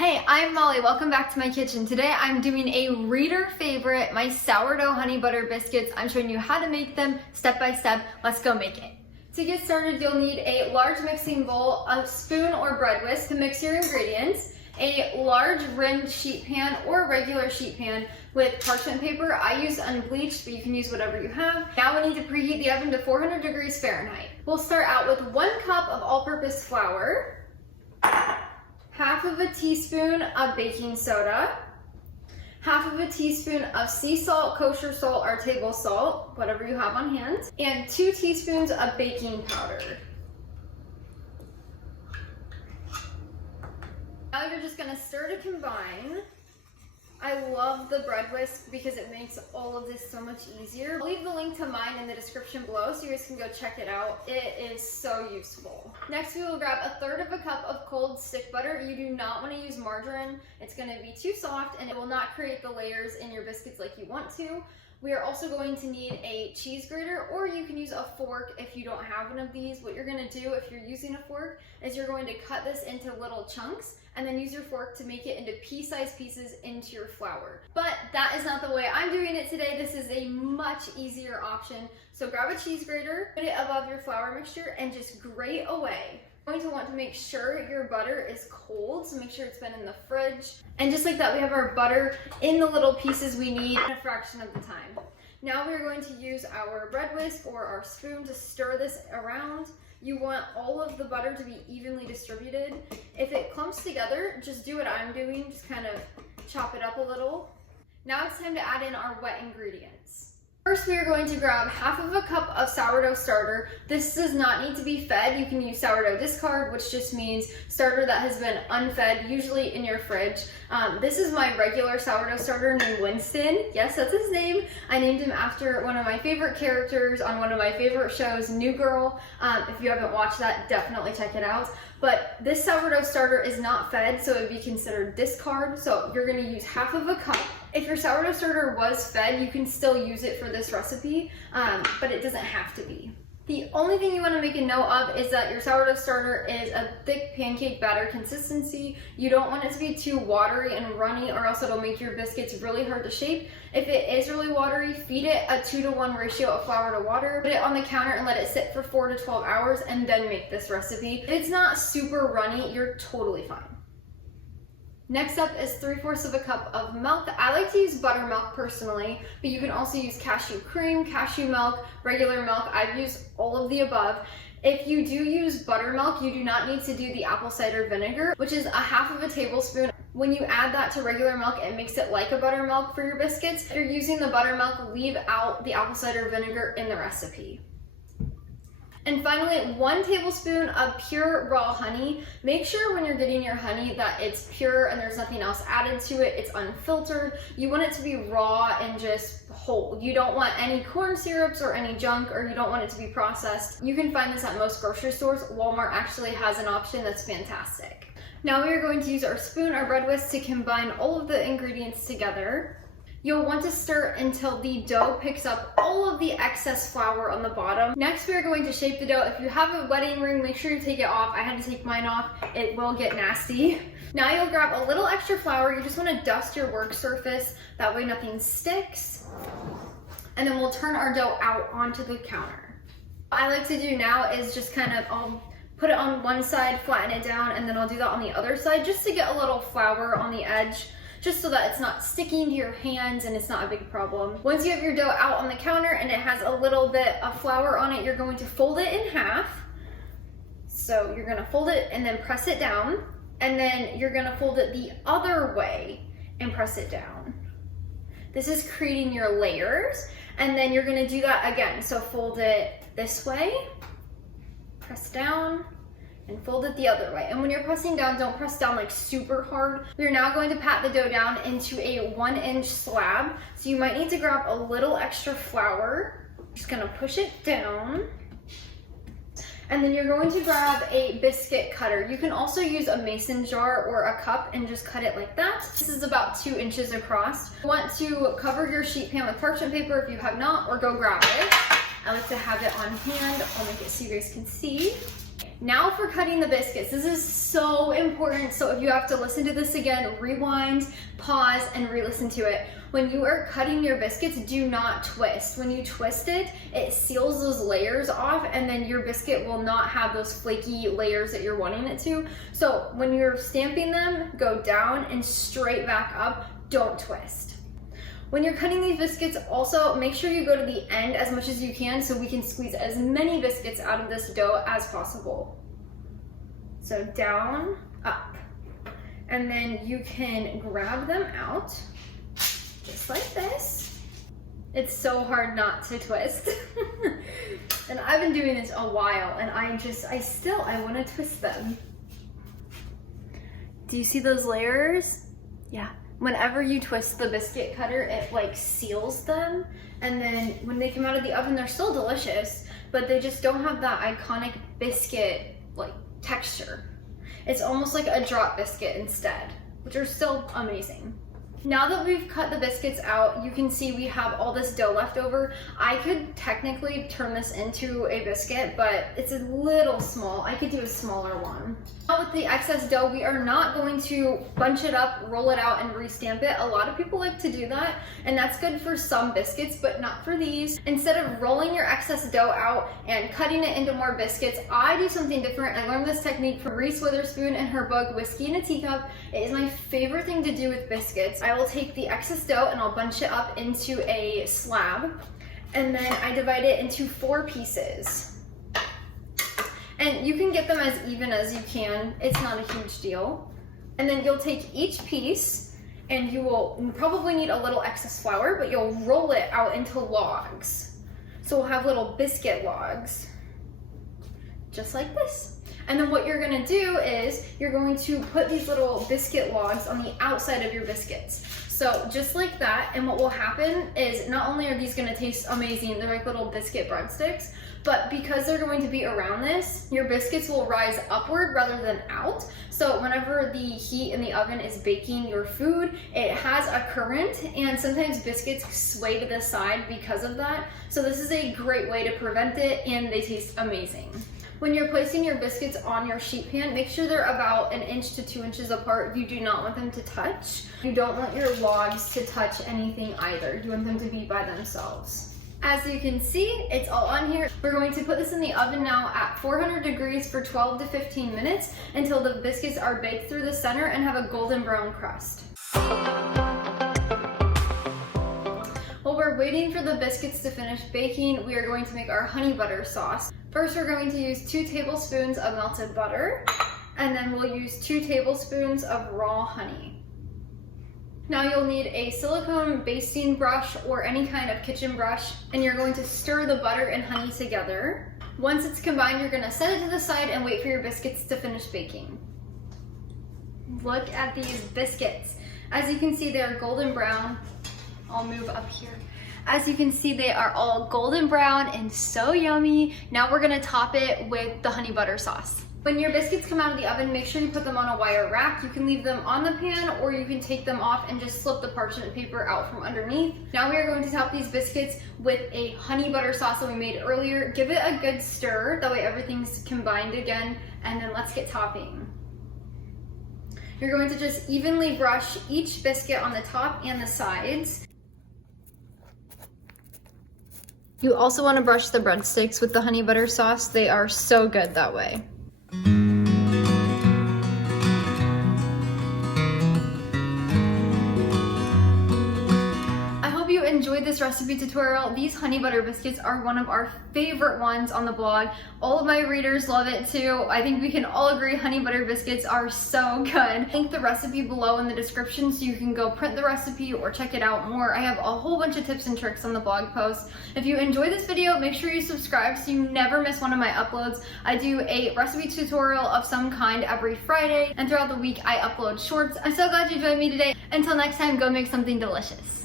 Hey, I'm Molly. Welcome back to my kitchen. Today I'm doing a reader favorite, my sourdough honey butter biscuits. I'm showing you how to make them step by step. Let's go make it. To get started, you'll need a large mixing bowl, a spoon or bread whisk to mix your ingredients, a large rimmed sheet pan or regular sheet pan with parchment paper. I use unbleached, but you can use whatever you have. Now we need to preheat the oven to 400 degrees Fahrenheit. We'll start out with 1 cup of all-purpose flour, half of a teaspoon of baking soda, half of a teaspoon of sea salt, kosher salt, or table salt, whatever you have on hand, and 2 teaspoons of baking powder. Now you're just gonna stir to combine. I love the bread whisk because it makes all of this so much easier. I'll leave the link to mine in the description below so you guys can go check it out. It is so useful. Next, we will grab 1/3 cup of cold stick butter. You do not want to use margarine. It's going to be too soft and it will not create the layers in your biscuits like you want to. We are also going to need a cheese grater, or you can use a fork if you don't have one of these. What you're going to do if you're using a fork is you're going to cut this into little chunks and then use your fork to make it into pea-sized pieces into your flour. But that is not the way I'm doing it today. This is a much easier option. So grab a cheese grater, put it above your flour mixture, and just grate away. You're going to want to make sure your butter is cold, so make sure it's been in the fridge. And just like that, we have our butter in the little pieces we need in a fraction of the time. Now we're going to use our bread whisk or our spoon to stir this around. You want all of the butter to be evenly distributed. If it clumps together, just do what I'm doing, just kind of chop it up a little. Now it's time to add in our wet ingredients. First, we are going to grab half of a cup of sourdough starter. This does not need to be fed. You can use sourdough discard, which just means starter that has been unfed, usually in your fridge. This is my regular sourdough starter named Winston. Yes, that's his name. I named him after one of my favorite characters on one of my favorite shows, New Girl. If you haven't watched that, definitely check it out. But this sourdough starter is not fed, so it would be considered discard. So you're gonna use half of a cup. If your sourdough starter was fed, you can still use it for this recipe, but it doesn't have to be. The only thing you want to make a note of is that your sourdough starter is a thick pancake batter consistency. You don't want it to be too watery and runny, or else it'll make your biscuits really hard to shape. If it is really watery, feed it a 2-to-1 ratio of flour to water. Put it on the counter and let it sit for 4 to 12 hours and then make this recipe. If it's not super runny, you're totally fine. Next up is 3/4 cup of milk. I like to use buttermilk personally, but you can also use cashew cream, cashew milk, regular milk. I've used all of the above. If you do use buttermilk, you do not need to do the apple cider vinegar, which is 1/2 tablespoon. When you add that to regular milk, it makes it like a buttermilk for your biscuits. If you're using the buttermilk, leave out the apple cider vinegar in the recipe. And finally, 1 tablespoon of pure raw honey. Make sure when you're getting your honey that it's pure and there's nothing else added to it. It's unfiltered. You want it to be raw and just whole. You don't want any corn syrups or any junk, or you don't want it to be processed. You can find this at most grocery stores. Walmart actually has an option that's fantastic. Now we are going to use our spoon or bread whisk to combine all of the ingredients together. You'll want to stir until the dough picks up all of the excess flour on the bottom. Next, we are going to shape the dough. If you have a wedding ring, make sure you take it off. I had to take mine off. It will get nasty. Now you'll grab a little extra flour. You just want to dust your work surface. That way nothing sticks. And then we'll turn our dough out onto the counter. What I like to do now is just kind of put it on one side, flatten it down, and then I'll do that on the other side just to get a little flour on the edge, just so that it's not sticking to your hands and it's not a big problem. Once you have your dough out on the counter and it has a little bit of flour on it, you're going to fold it in half. So you're gonna fold it and then press it down, and then you're gonna fold it the other way and press it down. This is creating your layers, and then you're gonna do that again. So fold it this way, press down, and fold it the other way. And when you're pressing down, don't press down like super hard. We're now going to pat the dough down into a 1-inch slab. So you might need to grab a little extra flour. Just gonna push it down. And then you're going to grab a biscuit cutter. You can also use a mason jar or a cup and just cut it like that. This is about 2 inches across. You want to cover your sheet pan with parchment paper if you have not, or go grab it. I like to have it on hand. I'll make it so you guys can see. Now for cutting the biscuits. This is so important, so if you have to listen to this again, rewind, pause, and re-listen to it. When you are cutting your biscuits, do not twist. When you twist it, it seals those layers off, and then your biscuit will not have those flaky layers that you're wanting it to. So when you're stamping them, go down and straight back up, don't twist. When you're cutting these biscuits, also make sure you go to the end as much as you can so we can squeeze as many biscuits out of this dough as possible. So down, up. And then you can grab them out, just like this. It's so hard not to twist. And I've been doing this a while, and I want to twist them. Do you see those layers? Yeah. Whenever you twist the biscuit cutter, it like seals them. And then when they come out of the oven, they're still delicious, but they just don't have that iconic biscuit like texture. It's almost like a drop biscuit instead, which are still amazing. Now that we've cut the biscuits out, you can see we have all this dough left over. I could technically turn this into a biscuit, but it's a little small. I could do a smaller one. Now with the excess dough, we are not going to bunch it up, roll it out, and re-stamp it. A lot of people like to do that, and that's good for some biscuits, but not for these. Instead of rolling your excess dough out and cutting it into more biscuits, I do something different. I learned this technique from Reese Witherspoon in her book, Whiskey in a Teacup. It is my favorite thing to do with biscuits. I will take the excess dough and I'll bunch it up into a slab, and then I divide it into 4 pieces. And you can get them as even as you can. It's not a huge deal. And then you'll take each piece, and you will probably need a little excess flour, but you'll roll it out into logs. So we'll have little biscuit logs, just like this. And then what you're gonna do is you're going to put these little biscuit logs on the outside of your biscuits. So just like that, and what will happen is not only are these gonna taste amazing, they're like little biscuit breadsticks, but because they're going to be around this, your biscuits will rise upward rather than out. So whenever the heat in the oven is baking your food, it has a current, and sometimes biscuits sway to the side because of that. So this is a great way to prevent it, and they taste amazing. When you're placing your biscuits on your sheet pan, make sure they're about 1 inch to 2 inches apart. You do not want them to touch. You don't want your logs to touch anything either. You want them to be by themselves. As you can see, it's all on here. We're going to put this in the oven now at 400 degrees for 12 to 15 minutes until the biscuits are baked through the center and have a golden brown crust. While we're waiting for the biscuits to finish baking, we are going to make our honey butter sauce. First, we're going to use 2 tablespoons of melted butter, and then we'll use 2 tablespoons of raw honey. Now you'll need a silicone basting brush or any kind of kitchen brush, and you're going to stir the butter and honey together. Once it's combined, you're gonna set it to the side and wait for your biscuits to finish baking. Look at these biscuits. As you can see, they're golden brown. I'll move up here. As you can see, they are all golden brown and so yummy. Now we're gonna top it with the honey butter sauce. When your biscuits come out of the oven, make sure you put them on a wire rack. You can leave them on the pan, or you can take them off and just slip the parchment paper out from underneath. Now we are going to top these biscuits with a honey butter sauce that we made earlier. Give it a good stir, that way everything's combined again, and then let's get topping. You're going to just evenly brush each biscuit on the top and the sides. You also want to brush the breadsticks with the honey butter sauce. They are so good that way. Enjoyed this recipe tutorial. These honey butter biscuits are one of our favorite ones on the blog. All of my readers love it too. I think we can all agree honey butter biscuits are so good. Link the recipe below in the description so you can go print the recipe or check it out more. I have a whole bunch of tips and tricks on the blog post. If you enjoyed this video, make sure you subscribe so you never miss one of my uploads. I do a recipe tutorial of some kind every Friday, and throughout the week I upload shorts. I'm so glad you joined me today. Until next time, go make something delicious.